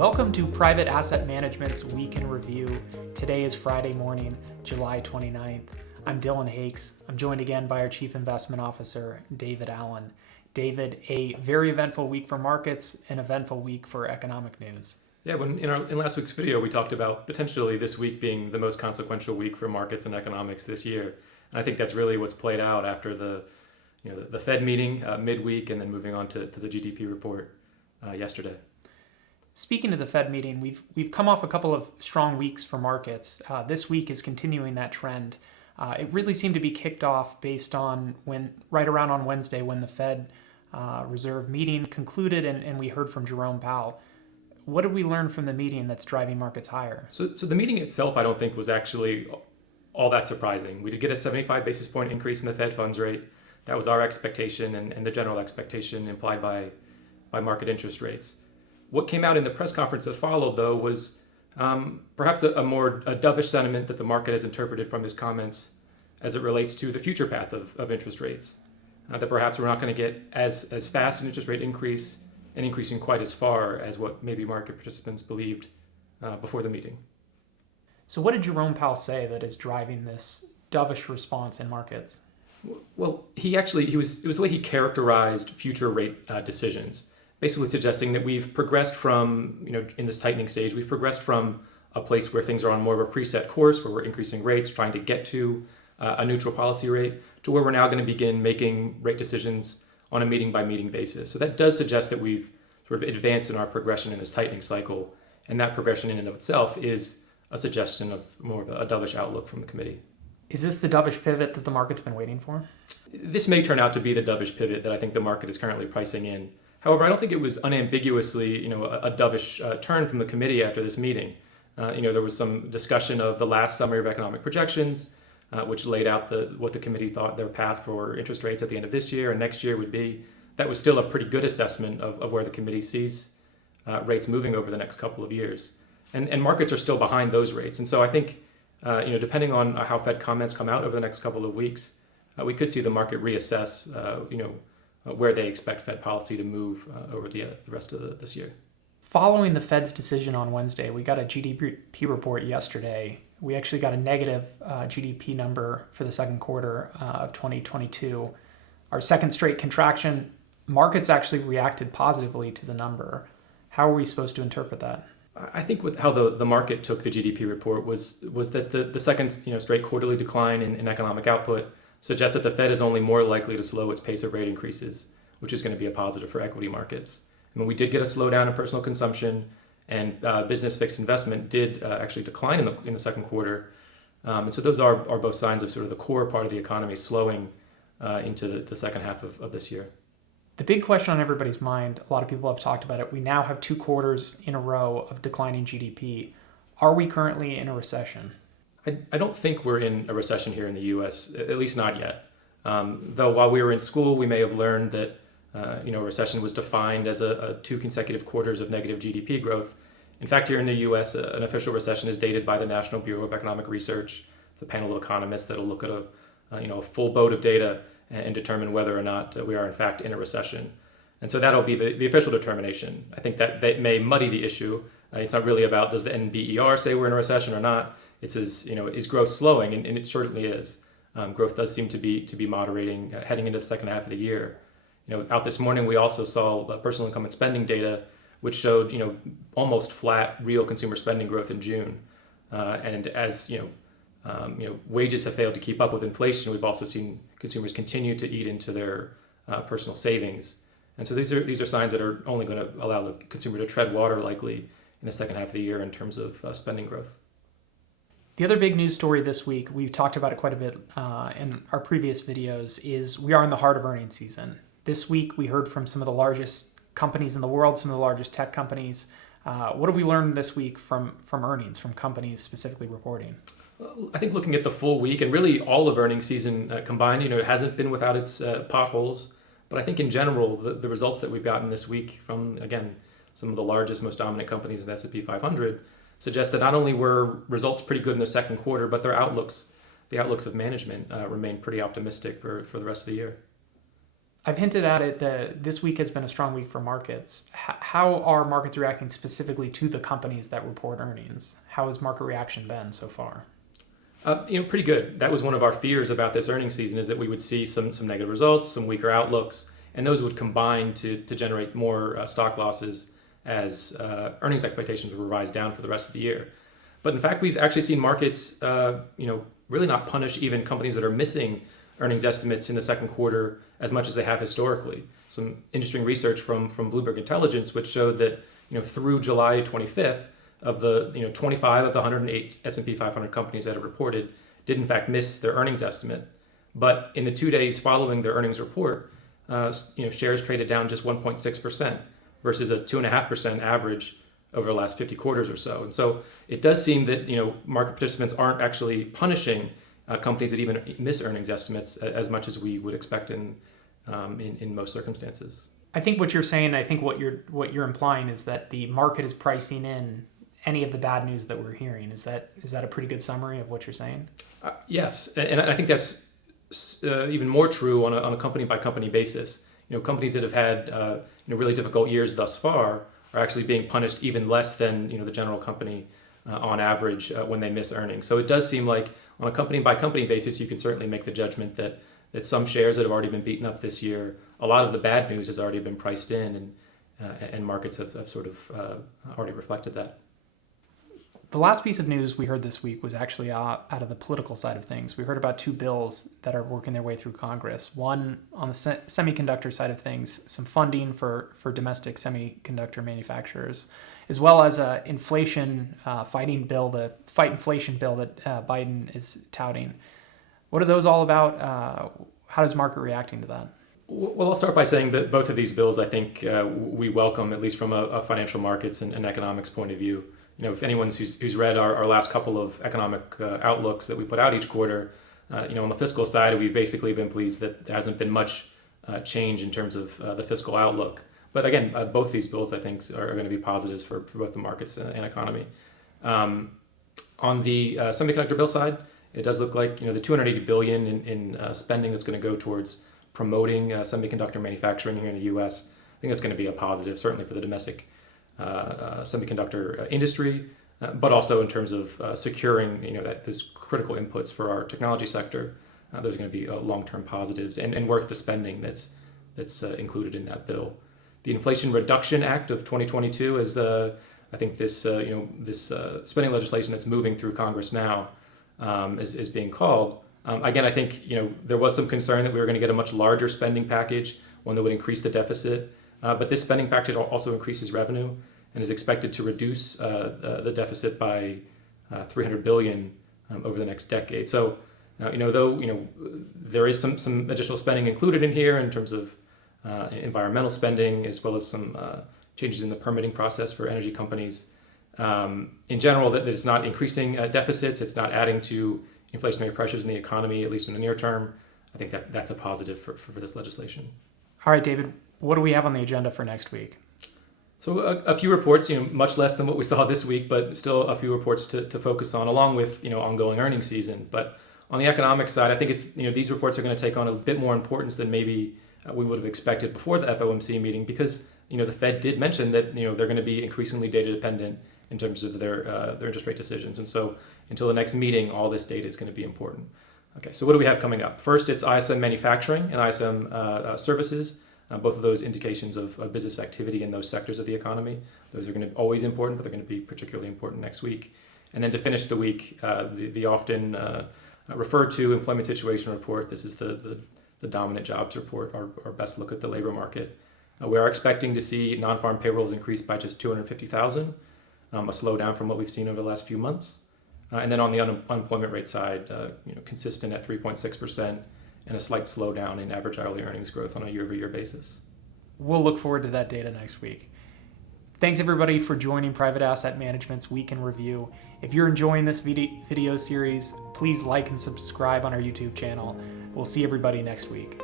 Welcome to Private Asset Management's Week in Review. Today is Friday morning, July 29th. I'm Dillon Hakes. I'm joined again by our Chief Investment Officer, David Allen. David, a very eventful week for markets, an eventful week for economic news. Yeah, in last week's video, we talked about potentially this week being the most consequential week for markets and economics this year. And I think that's really what's played out after the Fed meeting midweek and then moving on to the GDP report yesterday. Speaking of the Fed meeting, we've come off a couple of strong weeks for markets. This week is continuing that trend. It really seemed to be kicked off based on right around on Wednesday when the Fed Reserve meeting concluded and we heard from Jerome Powell. What did we learn from the meeting that's driving markets higher? So the meeting itself, I don't think was actually all that surprising. We did get a 75 basis point increase in the Fed funds rate. That was our expectation and the general expectation implied by market interest rates. What came out in the press conference that followed, though, was perhaps a more dovish sentiment that the market has interpreted from his comments as it relates to the future path of interest rates. That perhaps we're not going to get as fast an interest rate increase and increasing quite as far as what maybe market participants believed before the meeting. So what did Jerome Powell say that is driving this dovish response in markets? Well, it was the way he characterized future rate decisions, basically suggesting that we've progressed from, in this tightening stage, we've progressed from a place where things are on more of a preset course, where we're increasing rates, trying to get to a neutral policy rate, to where we're now going to begin making rate decisions on a meeting-by-meeting basis. So that does suggest that we've sort of advanced in our progression in this tightening cycle, and that progression in and of itself is a suggestion of more of a dovish outlook from the committee. Is this the dovish pivot that the market's been waiting for? This may turn out to be the dovish pivot that I think the market is currently pricing in. However, I don't think it was unambiguously, a dovish turn from the committee after this meeting. There was some discussion of the last summary of economic projections, which laid out what the committee thought their path for interest rates at the end of this year and next year would be. That was still a pretty good assessment of where the committee sees rates moving over the next couple of years. And markets are still behind those rates. And so I think, depending on how Fed comments come out over the next couple of weeks, we could see the market reassess, where they expect Fed policy to move over the rest of this year. Following the Fed's decision on Wednesday, we got a GDP report yesterday. We actually got a negative GDP number for the second quarter of 2022. Our second straight contraction. Markets actually reacted positively to the number. How are we supposed to interpret that? I think with how the market took the GDP report was that the second straight quarterly decline in economic output suggests that the Fed is only more likely to slow its pace of rate increases, which is going to be a positive for equity markets. I mean, we did get a slowdown in personal consumption, and business fixed investment did actually decline in the second quarter. And so those are both signs of sort of the core part of the economy slowing into the second half of this year. The big question on everybody's mind, a lot of people have talked about it, we now have 2 quarters in a row of declining GDP. Are we currently in a recession? I don't think we're in a recession here in the U.S., at least not yet. Though while we were in school, we may have learned that a recession was defined as a 2 consecutive quarters of negative GDP growth. In fact, here in the U.S., an official recession is dated by the National Bureau of Economic Research. It's a panel of economists that'll look at a full boat of data and determine whether or not we are in fact in a recession. And so that'll be the official determination. I think that may muddy the issue. It's not really about does the NBER say we're in a recession or not. It's is growth slowing, and it certainly is. Growth does seem to be moderating heading into the second half of the year. Out this morning we also saw personal income and spending data, which showed almost flat real consumer spending growth in June. And as wages have failed to keep up with inflation, we've also seen consumers continue to eat into their personal savings. And so these are signs that are only going to allow the consumer to tread water likely in the second half of the year in terms of spending growth. The other big news story this week, we've talked about it quite a bit in our previous videos, is we are in the heart of earnings season. This week we heard from some of the largest companies in the world, some of the largest tech companies. What have we learned this week from earnings, from companies specifically reporting? Well, I think looking at the full week and really all of earnings season combined, it hasn't been without its potholes. But I think in general, the results that we've gotten this week from, again, some of the largest, most dominant companies in the S&P 500 suggest that not only were results pretty good in the second quarter, but the outlooks of management remain pretty optimistic for the rest of the year. I've hinted at it that this week has been a strong week for markets. How are markets reacting specifically to the companies that report earnings? How has market reaction been so far? Pretty good. That was one of our fears about this earnings season, is that we would see some negative results, some weaker outlooks, and those would combine to generate more stock losses as earnings expectations were revised down for the rest of the year. But in fact, we've actually seen markets, really not punish even companies that are missing earnings estimates in the second quarter as much as they have historically. Some interesting research from Bloomberg Intelligence, which showed that through July 25th, of the 25 of the 108 S&P 500 companies that have reported did in fact miss their earnings estimate. But in the 2 days following their earnings report, shares traded down just 1.6% versus a 2.5% average over the last 50 quarters or so. And so it does seem that market participants aren't actually punishing companies that even miss earnings estimates as much as we would expect in most circumstances. I think what you're saying, I think what you're implying is that the market is pricing in any of the bad news that we're hearing. Is that a pretty good summary of what you're saying? Yes, and I think that's even more true on a company by company basis. Companies that have had really difficult years thus far are actually being punished even less than the general company on average when they miss earnings. So it does seem like on a company by company basis, you can certainly make the judgment that some shares that have already been beaten up this year, a lot of the bad news has already been priced in, and markets have sort of already reflected that. The last piece of news we heard this week was actually out of the political side of things. We heard about two bills that are working their way through Congress. One on the semiconductor side of things, some funding for domestic semiconductor manufacturers, as well as a inflation fighting bill, the fight inflation bill that Biden is touting. What are those all about? How is market reacting to that? Well, I'll start by saying that both of these bills, I think, we welcome, at least from a financial markets and economics point of view. If anyone who's read our last couple of economic outlooks that we put out each quarter, on the fiscal side, we've basically been pleased that there hasn't been much change in terms of the fiscal outlook. But again, both these bills, I think, are going to be positives for both the markets and economy. On the semiconductor bill side, it does look like the $280 billion in spending that's going to go towards promoting semiconductor manufacturing here in the U.S. I think that's going to be a positive, certainly for the domestic semiconductor industry, but also in terms of securing those critical inputs for our technology sector. There's going to be long-term positives and worth the spending that's included in that bill. The Inflation Reduction Act of 2022 is, I think, this spending legislation that's moving through Congress now is being called. Again, I think there was some concern that we were going to get a much larger spending package, one that would increase the deficit. But this spending package also increases revenue and is expected to reduce the deficit by $300 billion over the next decade. So, though there is some additional spending included in here in terms of environmental spending, as well as some changes in the permitting process for energy companies. In general, that it's not increasing deficits, it's not adding to inflationary pressures in the economy, at least in the near term. I think that's a positive for this legislation. All right, David, what do we have on the agenda for next week? So a few reports, much less than what we saw this week, but still a few reports to focus on, along with ongoing earnings season. But on the economic side, I think it's these reports are going to take on a bit more importance than maybe we would have expected before the FOMC meeting, because the Fed did mention that they're going to be increasingly data dependent in terms of their interest rate decisions, and so until the next meeting, all this data is going to be important. Okay, so what do we have coming up? First, it's ISM manufacturing and ISM services. Both of those indications of business activity in those sectors of the economy. Those are going to be always important, but they're going to be particularly important next week. And then to finish the week, the often referred to employment situation report. This is the dominant jobs report, our best look at the labor market. We are expecting to see non-farm payrolls increase by just 250,000, a slowdown from what we've seen over the last few months. And then on the unemployment rate side, consistent at 3.6%. And a slight slowdown in average hourly earnings growth on a year-over-year basis. We'll look forward to that data next week. Thanks everybody for joining Private Asset Management's Week in Review. If you're enjoying this video series, please like and subscribe on our YouTube channel. We'll see everybody next week.